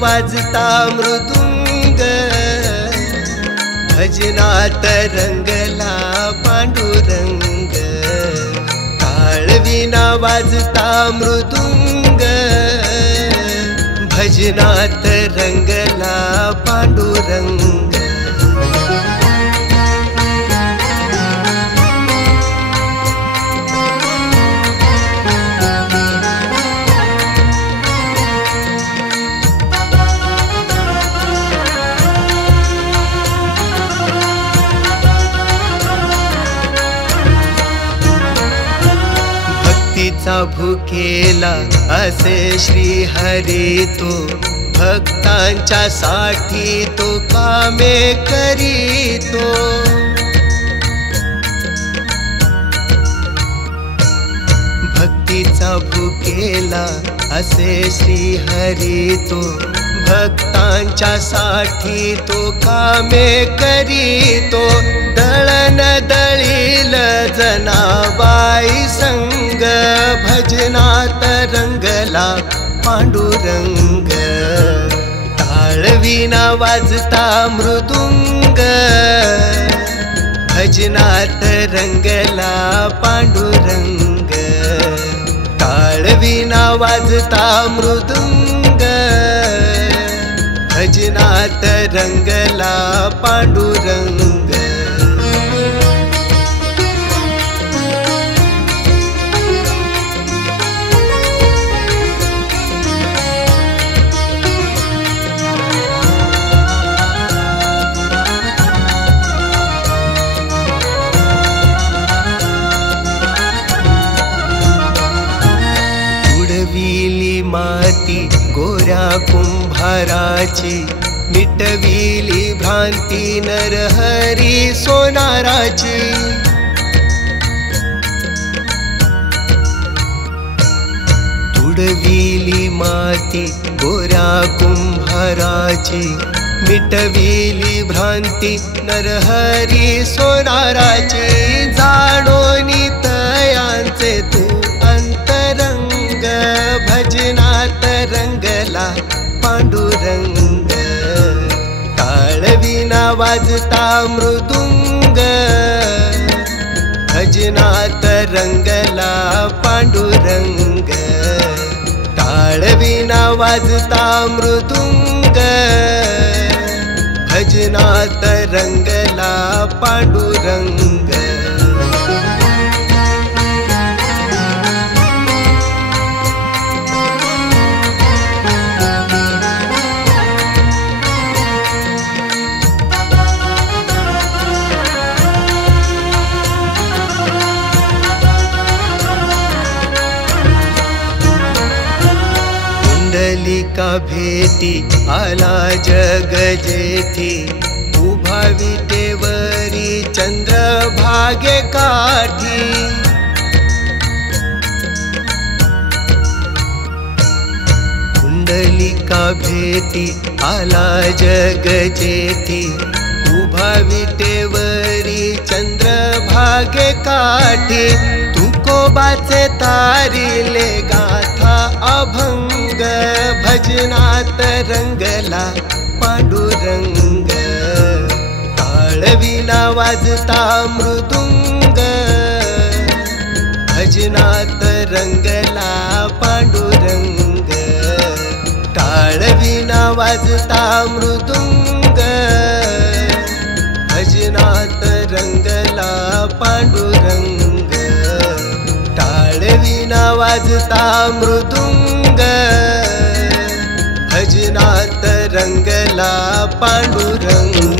वाजता मृदुंग, भजनात रंगला पांडुरंग। टाळविना वाजता मृदुंग, भजनात रंगला पांडुरंग। भक्तीचा भुकेला असे श्री हरी तो, भक्तांच्या साठी तो कामे करीतो। भक्तीचा भुकेला असे श्री हरी तो, भक्तांच्या साठी तो कामे करीतो। दळण दळील जनाबाई संग, भजनात रंगला पांडुरंग। टाळविना वाजता मृदुंग, भजनात रंगला पांडुरंग। टाळविना वाजता मृदुंग, भजनात रंगला पांडुरंग। उडविली माती गोऱ्या कुंभाराची, मिटविली भ्रांती नरहरी सोनाराची। तुडविली माती गोऱ्या कुंभाराची, मिटविली भ्रांती नरहरी सोनाराची। जाणोनी तयांचे तू अंतरंग, भजनात रंगला पांडुरंग। टाळविना वाजता मृदुंग, भजनात रंगला पांडुरंग। टाळविना वाजता मृदुंग, भजनात रंगला पांडुरंग। पुंडलिका भेटी आला जग जेथी, उभा विटेवरी चंद्रभागे काठी। पुंडलिका भेटी आला जग जेथी, उभा विटेवरी चंद्रभागे काठी। तुकोबाचे तारिले गाथा अभंग, भजनात रंगला पांडुरंग। टाळविना वाजता मृदुंग, भजनात रंगला पांडुरंग। टाळविना वाजता मृदुंग, भजनात रंगला पांडुरंग। टाळविना वाजता मृदुंग, भजनात रंगला पांडुरंग।